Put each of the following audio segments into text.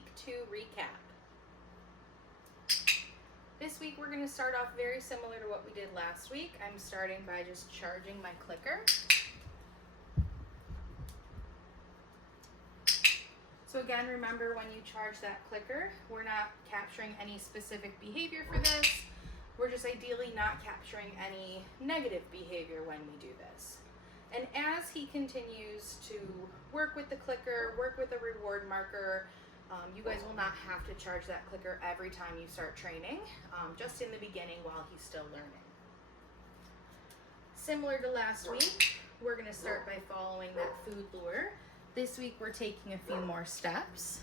week 2 recap. This week we're going to start off very similar to what we did last week. I'm starting by just charging my clicker. So again, remember when you charge that clicker, we're not capturing any specific behavior for this. We're just ideally not capturing any negative behavior when we do this. And as he continues to work with the clicker, work with the reward marker, you guys will not have to charge that clicker every time you start training, just in the beginning while he's still learning. Similar to last week, we're going to start by following that food lure. This week we're taking a few more steps.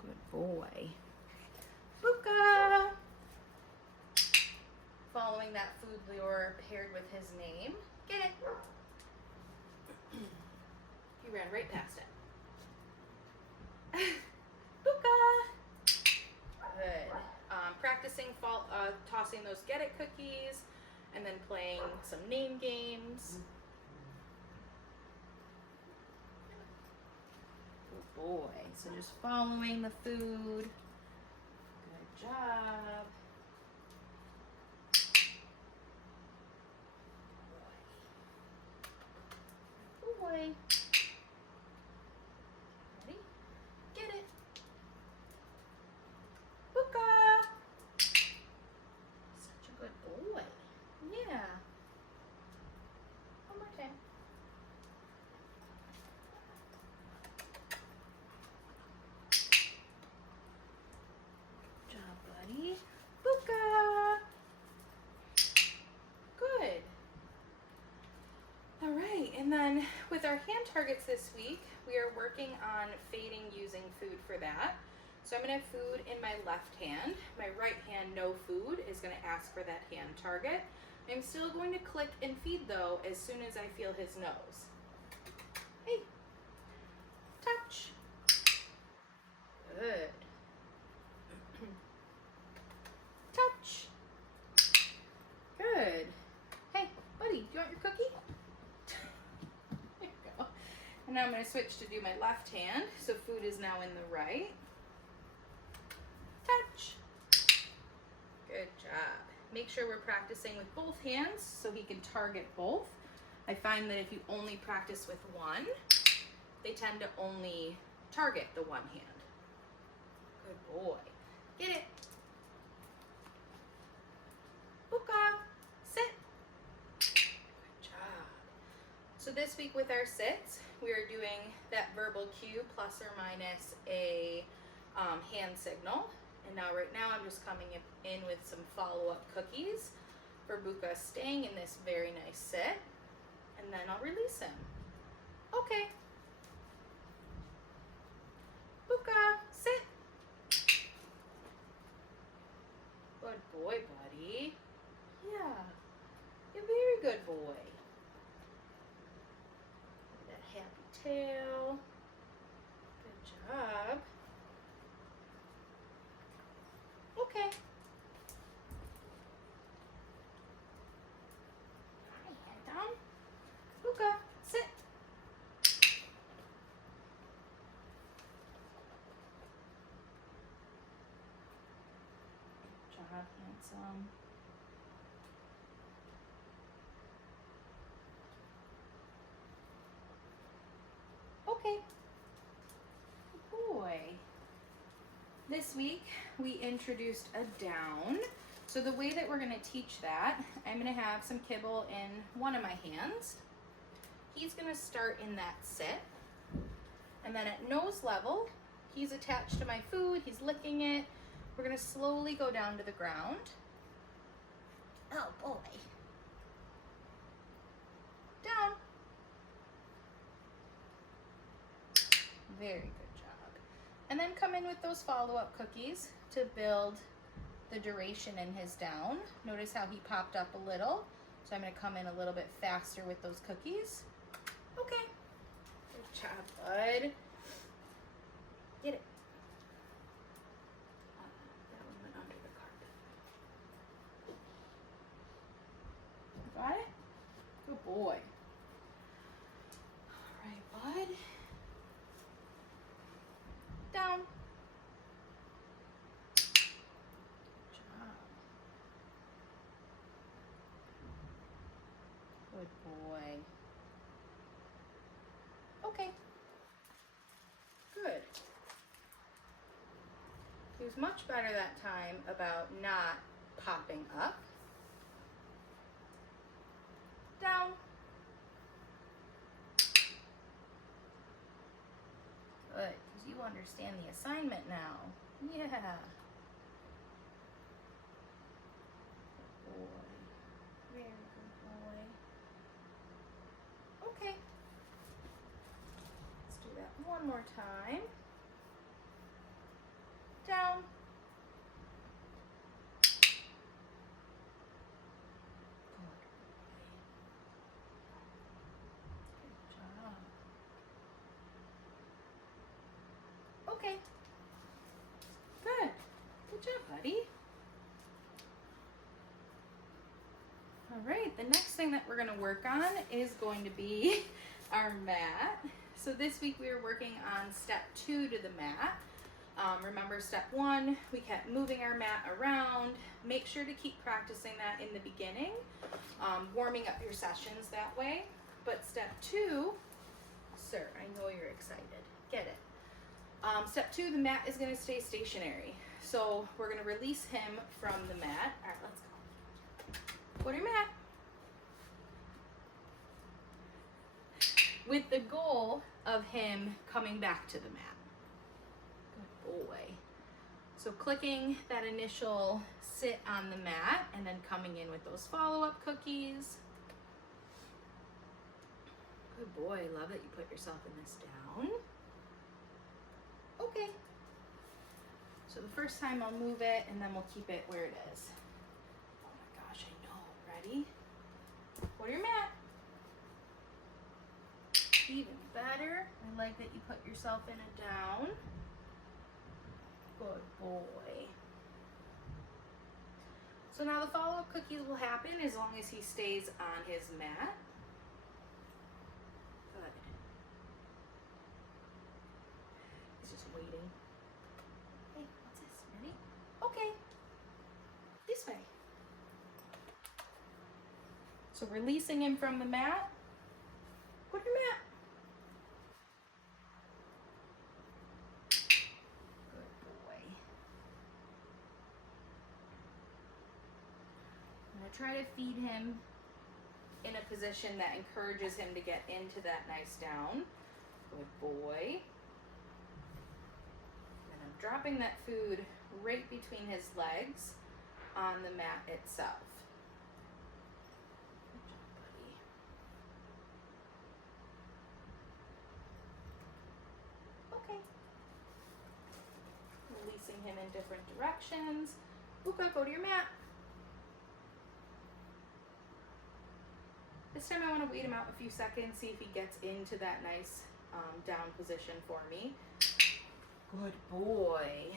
Good boy. Bucca! Following that food lure paired with his name. Get it? He ran right past it. Bucca! Good. Practicing tossing those get it cookies and then playing some name games. Good boy. So just following the food. Good job. Good boy. Ready? Get it. Bucca! Such a good boy. Yeah. One more time. Good job, buddy. Bucca! Good. All right, and then with our hand targets this week, we are working on fading using food for that. So I'm gonna have food in my left hand. My right hand, no food, is gonna ask for that hand target. I'm still going to click and feed though as soon as I feel his nose. Hey, touch. Good. Touch. Good. Hey, buddy, do you want your cookie? There you go. And now I'm going to switch to do my left hand. So food is now in the right. Touch. Good job. Make sure we're practicing with both hands so he can target both. I find that if you only practice with one, they tend to only target the one hand. Good boy. Get it. Bucca. Sit. Good job. So this week with our sits, we are doing that verbal cue plus or minus a hand signal. And now right now I'm just coming in with some follow-up cookies for Bucca staying in this very nice sit. And then I'll release him. Okay. Bucca, sit. Good boy, buddy. Yeah. You're a very good boy. That happy tail. Good job. Okay. Hi, head down. Bucca, sit. Good job, handsome. Okay. Good boy. This week, we introduced a down. So the way that we're gonna teach that, I'm gonna have some kibble in one of my hands. He's gonna start in that sit. And then at nose level, he's attached to my food, he's licking it. We're gonna slowly go down to the ground. Oh boy. Down. Very good. And then come in with those follow-up cookies to build the duration in his down. Notice how he popped up a little. So I'm gonna come in a little bit faster with those cookies. Okay. Good job, bud. Get it. That one went under the carpet. Got it? Good boy. All right, bud. Okay. Good. He was much better that time about not popping up. Down. Good, because you understand the assignment now. Yeah. Good boy. Very good boy. Okay. Let's do that one more time. Down. Good job. Okay. Good. Good job, buddy. All right, the next thing that we're gonna work on is going to be our mat. So this week we were working on step 2 to the mat. Remember step 1, we kept moving our mat around. Make sure to keep practicing that in the beginning, warming up your sessions that way. But step 2, sir, I know you're excited, get it. Step 2, the mat is gonna stay stationary. So we're gonna release him from the mat. All right, let's go. Put your mat. With the goal of him coming back to the mat. Good boy. So clicking that initial sit on the mat and then coming in with those follow-up cookies. Good boy, love that you put yourself in this down. Okay. So the first time I'll move it and then we'll keep it where it is. Oh my gosh, I know. Ready? Put your mat. Even better. I like that you put yourself in a down. Good boy. So now the follow-up cookies will happen as long as he stays on his mat. Good. He's just waiting. Hey, what's this? Ready? Okay. This way. So releasing him from the mat. Put your mat. Good boy. I'm going to try to feed him in a position that encourages him to get into that nice down. Good boy. And I'm dropping that food right between his legs on the mat itself. Good job, buddy. Okay. Releasing him in different directions. Bucca, go to your mat. This time I want to wait him out a few seconds, see if he gets into that nice down position for me. Good boy.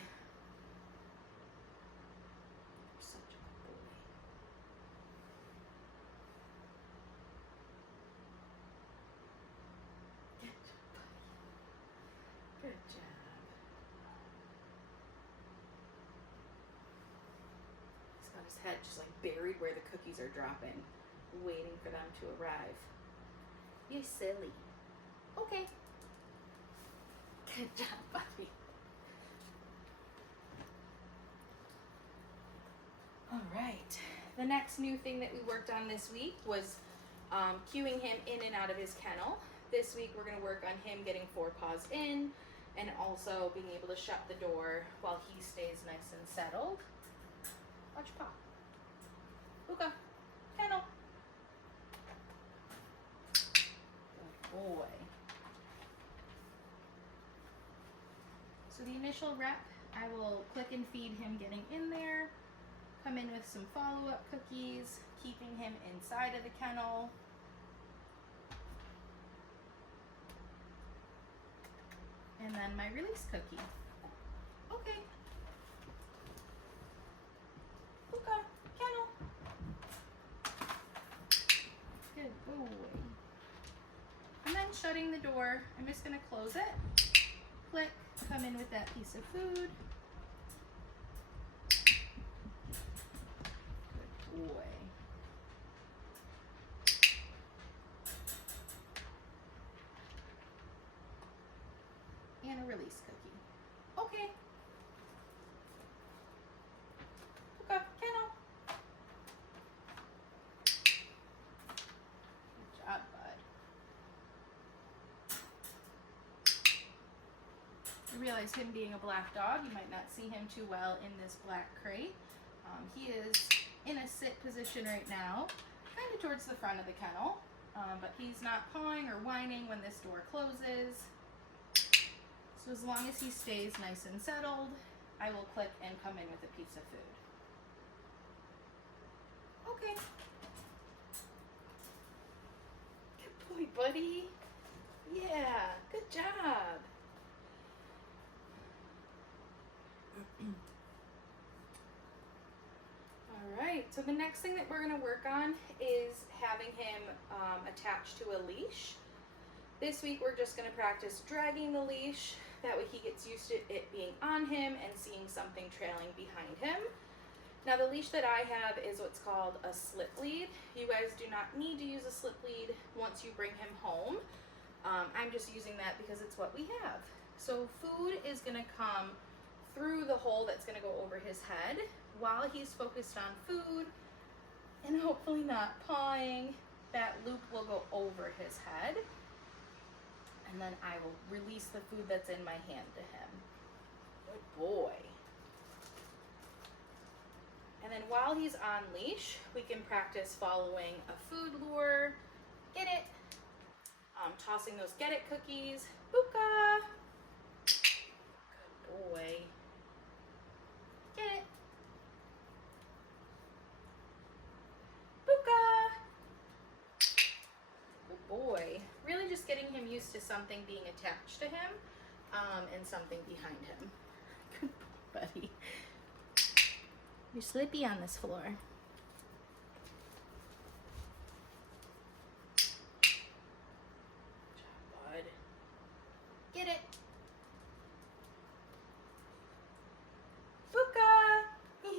You're such a good boy. Good job, buddy. Good job. He's got his head just like buried where the cookies are dropping, waiting for them to arrive. You're silly. Okay. Good job, buddy. All right. The next new thing that we worked on this week was cueing him in and out of his kennel. This week we're going to work on him getting 4 paws in and also being able to shut the door while he stays nice and settled. Watch paw. Bucca. Kennel. Good boy. So the initial rep, I will click and feed him getting in there, come in with some follow-up cookies, keeping him inside of the kennel. And then my release cookie. Okay. Bucca, kennel. Good boy. And then shutting the door, I'm just gonna close it. Click, come in with that piece of food. Good boy. and a release cookie. Okay. Bucca, kennel. Good job, bud. You realize him being a black dog, you might not see him too well in this black crate. He is in a sit position right now, kind of towards the front of the kennel, but he's not pawing or whining when this door closes. So as long as he stays nice and settled, I will click and come in with a piece of food. Okay. Good boy, buddy. Yeah, good job. All right, so the next thing that we're gonna work on is having him attached to a leash. This week we're just gonna practice dragging the leash. That way he gets used to it being on him and seeing something trailing behind him. Now the leash that I have is what's called a slip lead. You guys do not need to use a slip lead once you bring him home. I'm just using that because it's what we have. So food is gonna come through the hole that's gonna go over his head while he's focused on food and hopefully not pawing. That loop will go over his head. And then I will release the food that's in my hand to him. Good boy. And then while he's on leash, we can practice following a food lure. Get it? Tossing those get it cookies. Bucca. Good boy. Get it? Bucca. Good boy. Really just getting him used to something being attached to him and something behind him. Good boy, buddy. You're slippy on this floor. Good job, bud. Get it. Bucca.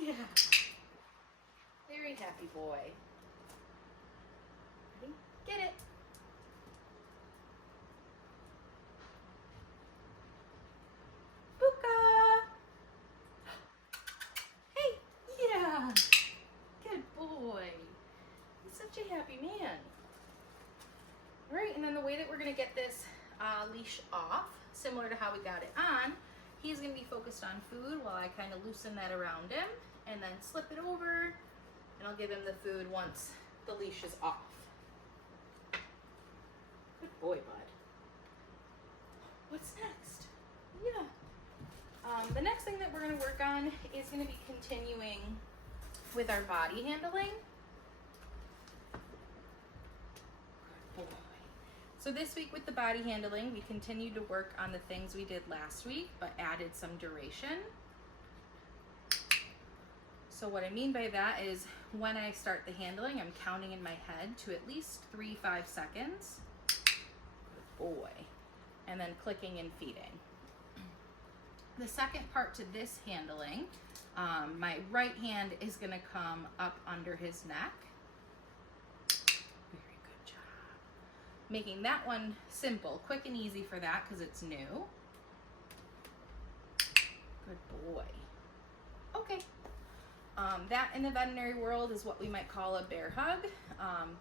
Yeah. Very happy boy. Ready? Get it. Happy man. All right, and then the way that we're going to get this leash off, similar to how we got it on, he's going to be focused on food while I kind of loosen that around him and then slip it over, and I'll give him the food once the leash is off. Good boy, bud. What's next? Yeah. The next thing that we're going to work on is going to be continuing with our body handling. So this week with the body handling, we continued to work on the things we did last week, but added some duration. So what I mean by that is when I start the handling, I'm counting in my head to at least 3-5 seconds. Good boy. And then clicking and feeding. The second part to this handling, my right hand is gonna come up under his neck. Making that one simple, quick and easy for that because it's new. Good boy. Okay. That in the veterinary world is what we might call a bear hug.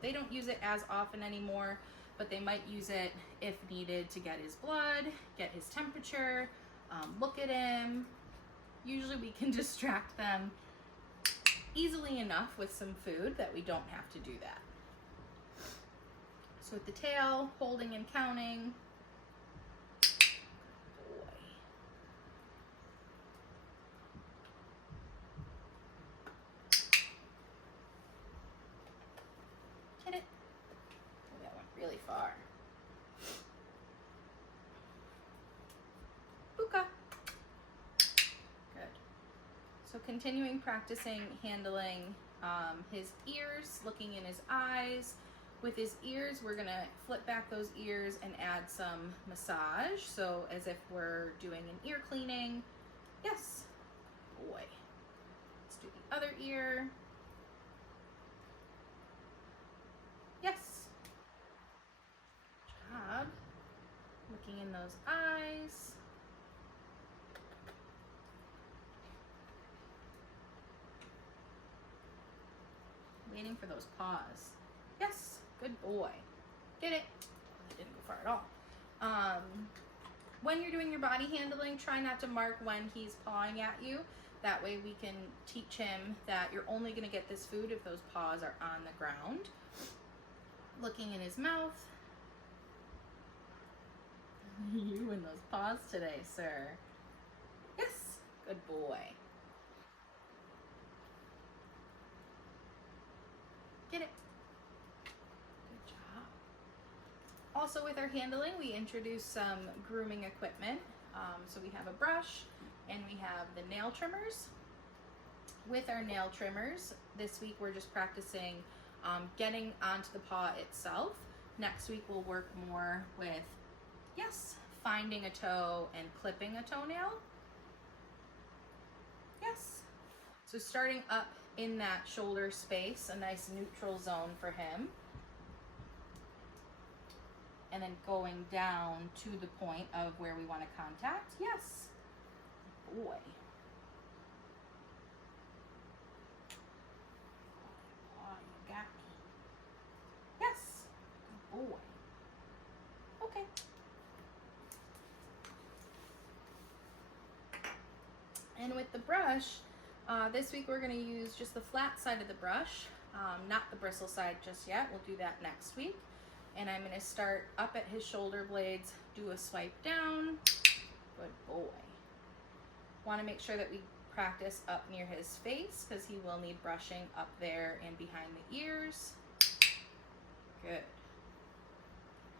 They don't use it as often anymore, but they might use it if needed to get his blood, get his temperature, look at him. Usually we can distract them easily enough with some food that we don't have to do that. So with the tail, holding and counting. Good boy. Get it. Oh, that went really far. Bucca. Good. So continuing practicing handling his ears, looking in his eyes. With his ears, we're gonna flip back those ears and add some massage. So as if we're doing an ear cleaning. Yes, boy. Let's do the other ear. Yes. Good job. Looking in those eyes. waiting for those paws. Yes, good boy. Get it. That didn't go far at all. When you're doing your body handling, try not to mark when he's pawing at you. That way we can teach him that you're only gonna get this food if those paws are on the ground. Looking in his mouth. You and those paws today, sir. Yes, good boy. Get it. Good job. Also with our handling, we introduced some grooming equipment. So we have a brush and we have the nail trimmers. With our nail trimmers, this week we're just practicing getting onto the paw itself. Next week we'll work more with, yes, finding a toe and clipping a toenail. Yes. So starting up in that shoulder space, a nice neutral zone for him. And then going down to the point of where we want to contact. Yes. Boy. Oh, you got me. Yes. Good boy. Okay. And with the brush, this week we're going to use just the flat side of the brush, not the bristle side just yet. We'll do that next week. And I'm going to start up at his shoulder blades, do a swipe down. Good boy. Want to make sure that we practice up near his face because he will need brushing up there and behind the ears. Good.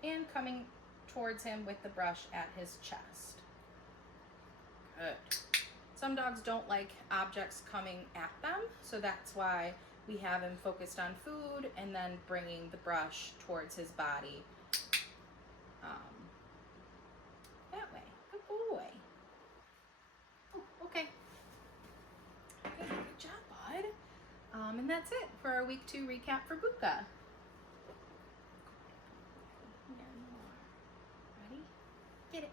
And coming towards him with the brush at his chest. Good. Some dogs don't like objects coming at them, so that's why we have him focused on food and then bringing the brush towards his body. That way. Good boy. Oh, okay. Okay, good job, bud. And that's it for our week 2 recap for Bucca. Ready? Get it.